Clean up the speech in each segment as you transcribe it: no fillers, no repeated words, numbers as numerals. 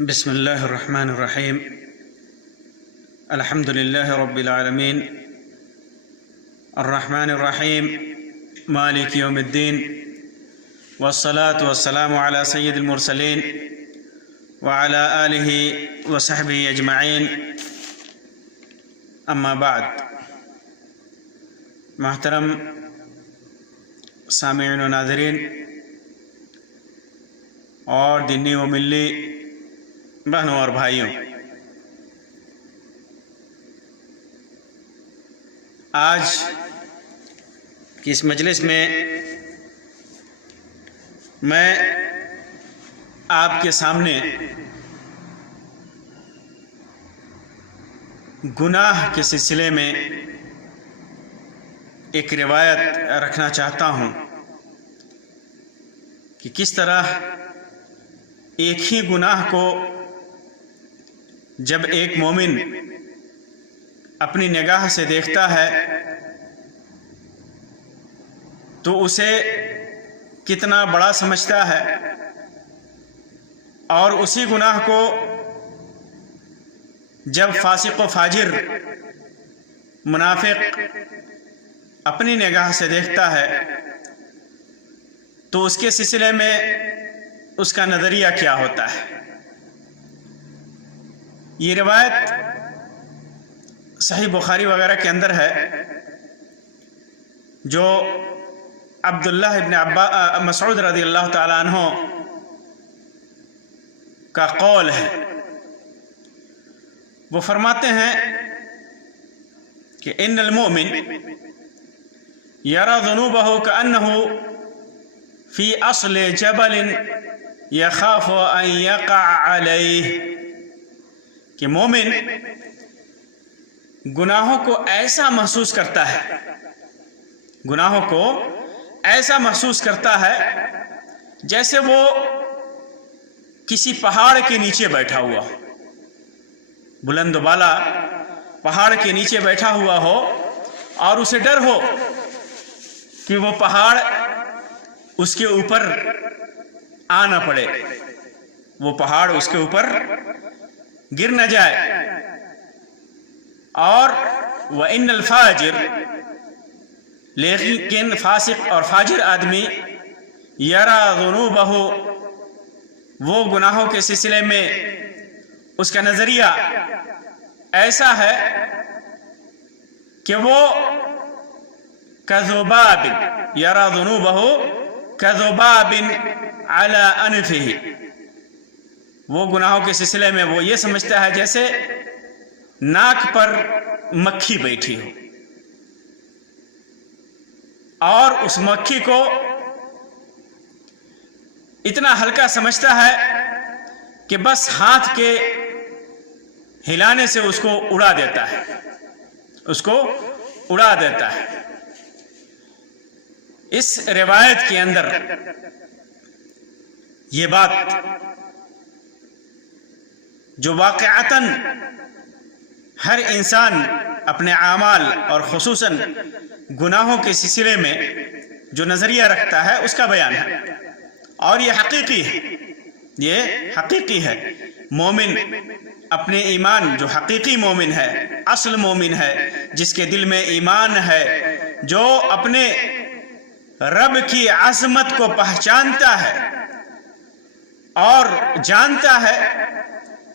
بسم الله الرحمن الرحيم. الحمد لله رب العالمين الرحمن الرحيم مالك يوم الدين، والصلاة والسلام على سيد المرسلين وعلى آله وصحبه أجمعين. أما بعد، محترم سامعین و ناظرین اور دینی و ملی بہنوں اور بھائیوں، آج کی اس مجلس میں میں آپ کے سامنے گناہ کے سلسلے میں ایک روایت رکھنا چاہتا ہوں کہ کس طرح ایک ہی گناہ کو جب ایک مومن اپنی نگاہ سے دیکھتا ہے تو اسے کتنا بڑا سمجھتا ہے، اور اسی گناہ کو جب فاسق و فاجر منافق اپنی نگاہ سے دیکھتا ہے تو اس کے سلسلے میں اس کا نظریہ کیا ہوتا ہے۔ یہ روایت صحیح بخاری وغیرہ کے اندر ہے، جو عبداللہ ابن مسعود رضی اللہ تعالیٰ عنہ کا قول ہے۔ وہ فرماتے ہیں کہ ان المؤمن یرى ذنوبه كأنه في اصل جبل يخاف ان يقع عليه، کہ مومن گناہوں کو ایسا محسوس کرتا ہے، گناہوں کو ایسا محسوس کرتا ہے جیسے وہ کسی پہاڑ کے نیچے بیٹھا ہوا ہو، بلند و بالا پہاڑ کے نیچے بیٹھا ہوا ہو، اور اسے ڈر ہو کہ وہ پہاڑ اس کے اوپر آ نہ پڑے، وہ پہاڑ اس کے اوپر گر نہ جائے۔ اور وَإِنَّ الْفَاجِرَ، لیکن فاسق اور فاجر آدمی یرا ذنوبہ، وہ گناہوں کے سلسلے میں اس کا نظریہ ایسا ہے کہ وہ کذباب یرا ذنوبہ کذباب علی انفہ، وہ گناہوں کے سلسلے میں وہ یہ سمجھتا ہے جیسے ناک پر مکھی بیٹھی ہو، اور اس مکھی کو اتنا ہلکا سمجھتا ہے کہ بس ہاتھ کے ہلانے سے اس کو اڑا دیتا ہے، اس کو اڑا دیتا ہے۔ اس روایت کے اندر یہ بات جو واقعتاً ہر انسان اپنے اعمال اور خصوصاً گناہوں کے سلسلے میں جو نظریہ رکھتا ہے اس کا بیان ہے، اور یہ حقیقی ہے، یہ حقیقی ہے۔ مومن اپنے ایمان، جو حقیقی مومن ہے، اصل مومن ہے، جس کے دل میں ایمان ہے، جو اپنے رب کی عظمت کو پہچانتا ہے اور جانتا ہے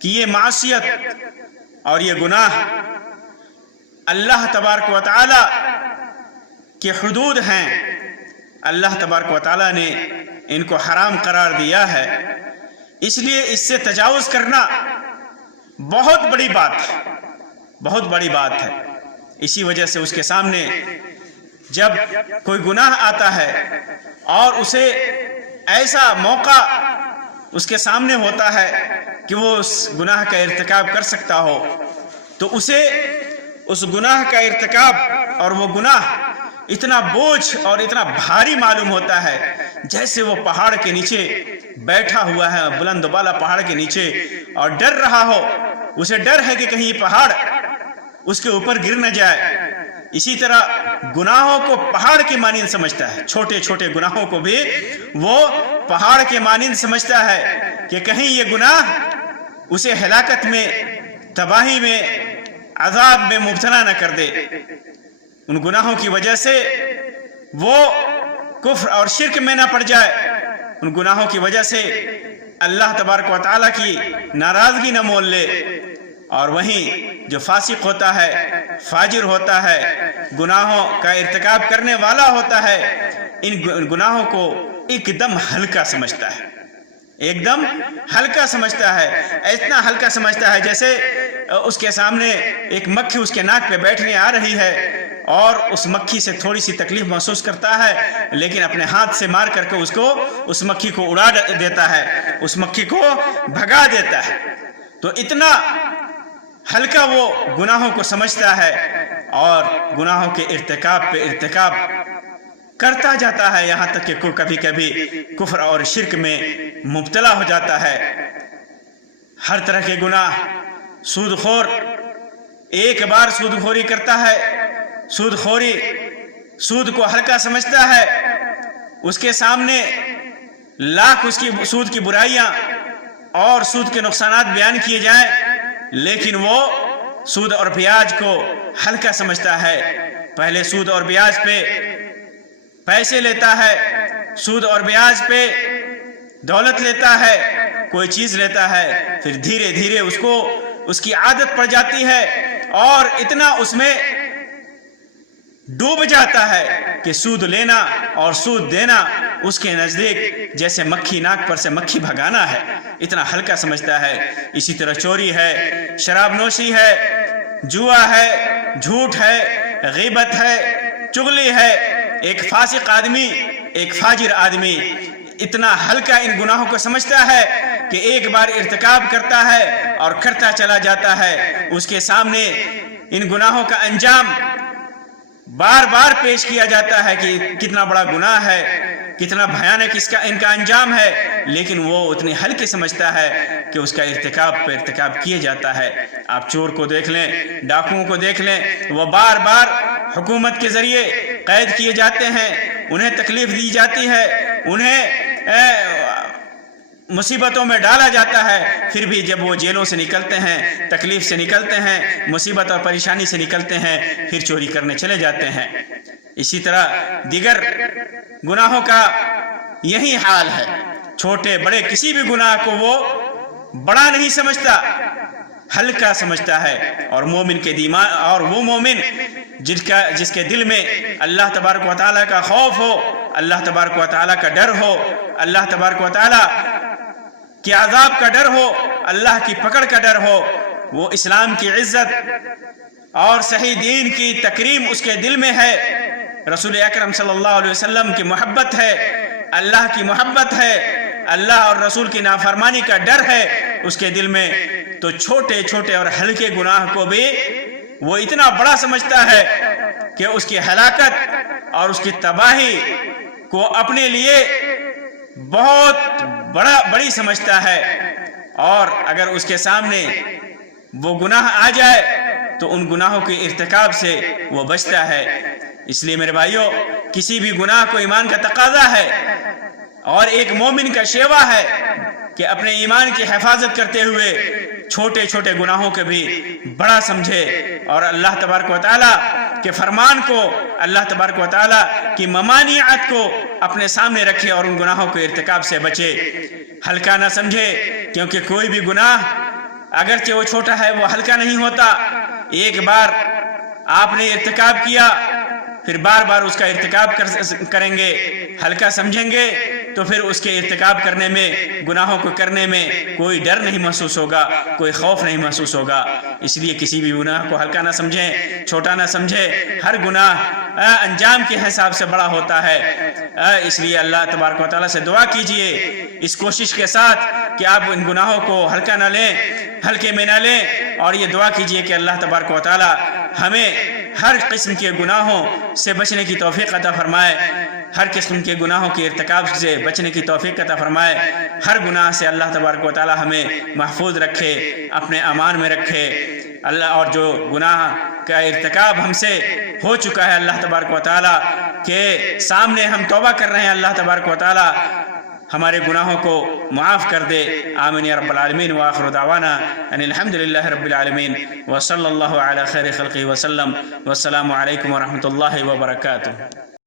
کہ یہ معصیت اور یہ گناہ اللہ تبارک و تعالی کے حدود ہیں، اللہ تبارک و تعالی نے ان کو حرام قرار دیا ہے، اس لیے اس سے تجاوز کرنا بہت بڑی بات ہے، بہت بڑی بات ہے۔ اسی وجہ سے اس کے سامنے جب کوئی گناہ آتا ہے اور اسے ایسا موقع اس کے سامنے ہوتا ہے کہ وہ اس گناہ کا ارتکاب کر سکتا ہو، تو اسے اس گناہ کا ارتکاب اور وہ گناہ اتنا بوجھ اور اتنا بھاری معلوم ہوتا ہے جیسے وہ پہاڑ کے نیچے بیٹھا ہوا ہے، بلند و بالا پہاڑ کے نیچے، اور ڈر رہا ہو، اسے ڈر ہے کہ کہیں یہ پہاڑ اس کے اوپر گر نہ جائے۔ اسی طرح گناہوں کو پہاڑ کے مانند سمجھتا ہے، چھوٹے چھوٹے گناہوں کو بھی وہ پہاڑ کے مانند سمجھتا ہے کہ کہیں یہ گناہ اسے ہلاکت میں، تباہی میں، عذاب میں مبتلا نہ کر دے۔ ان گناہوں کی وجہ سے وہ کفر اور شرک میں نہ پڑ جائے، ان گناہوں کی وجہ سے اللہ تبارک و تعالیٰ کی ناراضگی نہ مول لے۔ اور وہیں جو فاسق ہوتا ہے، فاجر ہوتا ہے، گناہوں کا ارتکاب کرنے والا ہوتا ہے، ان گناہوں کو ایک دم ہلکا سمجھتا ہے، ایک دم ہلکا سمجھتا ہے، اتنا ہلکا سمجھتا ہے جیسے اس کے سامنے ایک مکھی اس کے ناک پہ بیٹھنے آ رہی ہے اور اس مکھی سے تھوڑی سی تکلیف محسوس کرتا ہے، لیکن اپنے ہاتھ سے مار کر کے اس مکھی کو اڑا دیتا ہے، اس مکھی کو بھگا دیتا ہے۔ تو اتنا ہلکا وہ گناہوں کو سمجھتا ہے اور گناہوں کے ارتکاب پہ ارتکاب کرتا جاتا ہے، یہاں تک کہ کبھی کبھی کفر اور شرک میں مبتلا ہو جاتا ہے۔ ہر طرح کے گناہ، سود خور ایک بار سود خوری کرتا ہے، سود کو ہلکا سمجھتا ہے، اس کے سامنے لاکھ اس کی سود کی برائیاں اور سود کے نقصانات بیان کیے جائیں، لیکن وہ سود اور بیاج کو ہلکا سمجھتا ہے۔ پہلے سود اور بیاج پہ پیسے لیتا ہے، سود اور بیاج پہ دولت لیتا ہے، کوئی چیز لیتا ہے، پھر دھیرے دھیرے اس کی عادت پڑ جاتی ہے اور اتنا اس میں ڈوب جاتا ہے کہ سود لینا اور سود دینا اس کے نزدیک جیسے مکھی ناک پر سے مکھی بھگانا ہے، اتنا ہلکا سمجھتا ہے۔ اسی طرح چوری ہے، شراب نوشی ہے، جوا ہے، جھوٹ ہے، غیبت ہے، چغلی ہے۔ ایک فاسق آدمی، ایک فاجر آدمی اتنا ہلکا ان گناہوں کو سمجھتا ہے کہ ایک بار ارتکاب کرتا ہے اور کرتا چلا جاتا ہے، اس کے سامنے ان گناہوں کا انجام بار بار پیش کیا جاتا ہے کہ کتنا بڑا گناہ ہے، کتنا بھیانک ان کا انجام ہے، لیکن وہ اتنی ہلکی سمجھتا ہے کہ اس کا ارتکاب پہ ارتکاب کیے جاتا ہے۔ آپ چور کو دیکھ لیں، ڈاکوؤں کو دیکھ لیں، وہ بار بار حکومت کے ذریعے قید کیے جاتے ہیں، انہیں تکلیف دی جاتی ہے، انہیں مصیبتوں میں ڈالا جاتا ہے، پھر بھی جب وہ جیلوں سے نکلتے ہیں، تکلیف سے نکلتے ہیں، مصیبت اور پریشانی سے نکلتے ہیں، پھر چوری کرنے چلے جاتے ہیں۔ اسی طرح دیگر گناہوں کا یہی حال ہے، چھوٹے بڑے کسی بھی گناہ کو وہ بڑا نہیں سمجھتا، ہلکا سمجھتا ہے۔ اور مومن کے دماغ، اور وہ مومن جس کے دل میں اللہ تبارک و تعالیٰ کا خوف ہو، اللہ تبارک و تعالیٰ کا ڈر ہو، اللہ تبارک و تعالیٰ کے عذاب کا ڈر ہو، اللہ کی پکڑ کا ڈر ہو، وہ اسلام کی عزت اور صحیح دین کی تکریم اس کے دل میں ہے، رسول اکرم صلی اللہ علیہ وسلم کی محبت ہے، اللہ کی محبت ہے، اللہ اور رسول کی نافرمانی کا ڈر ہے اس کے دل میں، تو چھوٹے چھوٹے اور ہلکے گناہ کو بھی وہ اتنا بڑا سمجھتا ہے کہ اس کی ہلاکت اور اس کی تباہی کو اپنے لیے بہت بڑی سمجھتا ہے، اور اگر اس کے سامنے وہ گناہ آ جائے تو ان گناہوں کے ارتکاب سے وہ بچتا ہے۔ اس لیے میرے بھائیوں، کسی بھی گناہ کو ایمان کا تقاضا ہے اور ایک مومن کا شیوا ہے کہ اپنے ایمان کی حفاظت کرتے ہوئے چھوٹے چھوٹے گناہوں کے بھی بڑا سمجھے اور اللہ تبارک و تعالیٰ کے فرمان کو، اللہ تبارک و تعالیٰ کی ممانعت کو اپنے سامنے رکھے اور ان گناہوں کے ارتکاب سے بچے، ہلکا نہ سمجھے، کیونکہ کوئی بھی گناہ اگرچہ وہ چھوٹا ہے وہ ہلکا نہیں ہوتا۔ ایک بار آپ نے ارتکاب کیا، پھر بار بار اس کا ارتکاب کریں گے، ہلکا سمجھیں گے تو پھر اس کے ارتکاب کرنے میں، گناہوں کو کرنے میں کوئی ڈر نہیں محسوس ہوگا، کوئی خوف نہیں محسوس ہوگا۔ اس لیے کسی بھی گناہ کو ہلکا نہ سمجھیں، چھوٹا نہ سمجھیں، ہر گناہ انجام کے حساب سے بڑا ہوتا ہے۔ اس لیے اللہ تبارک و تعالیٰ سے دعا کیجئے اس کوشش کے ساتھ کہ آپ ان گناہوں کو ہلکا نہ لیں، ہلکے میں نہ لیں، اور یہ دعا کیجئے کہ اللہ تبارک و تعالیٰ ہمیں ہر قسم کے گناہوں سے بچنے کی توفیق عطا فرمائے، ہر قسم کے گناہوں کے ارتکاب سے بچنے کی توفیق عطا فرمائے، ہر گناہ سے اللہ تبارک و تعالیٰ ہمیں محفوظ رکھے، اپنے امان میں رکھے اللہ، اور جو گناہ کا ارتکاب ہم سے ہو چکا ہے اللہ تبارک و تعالیٰ کے سامنے ہم توبہ کر رہے ہیں، اللہ تبارک و تعالیٰ ہمارے گناہوں کو معاف کر دے. آمین یا رب العالمین. وآخر دعوانا ان الحمدللہ رب العالمین وصلی اللہ علی خیر خلقہ وسلم. والسلام علیکم ورحمۃ اللہ وبرکاتہ.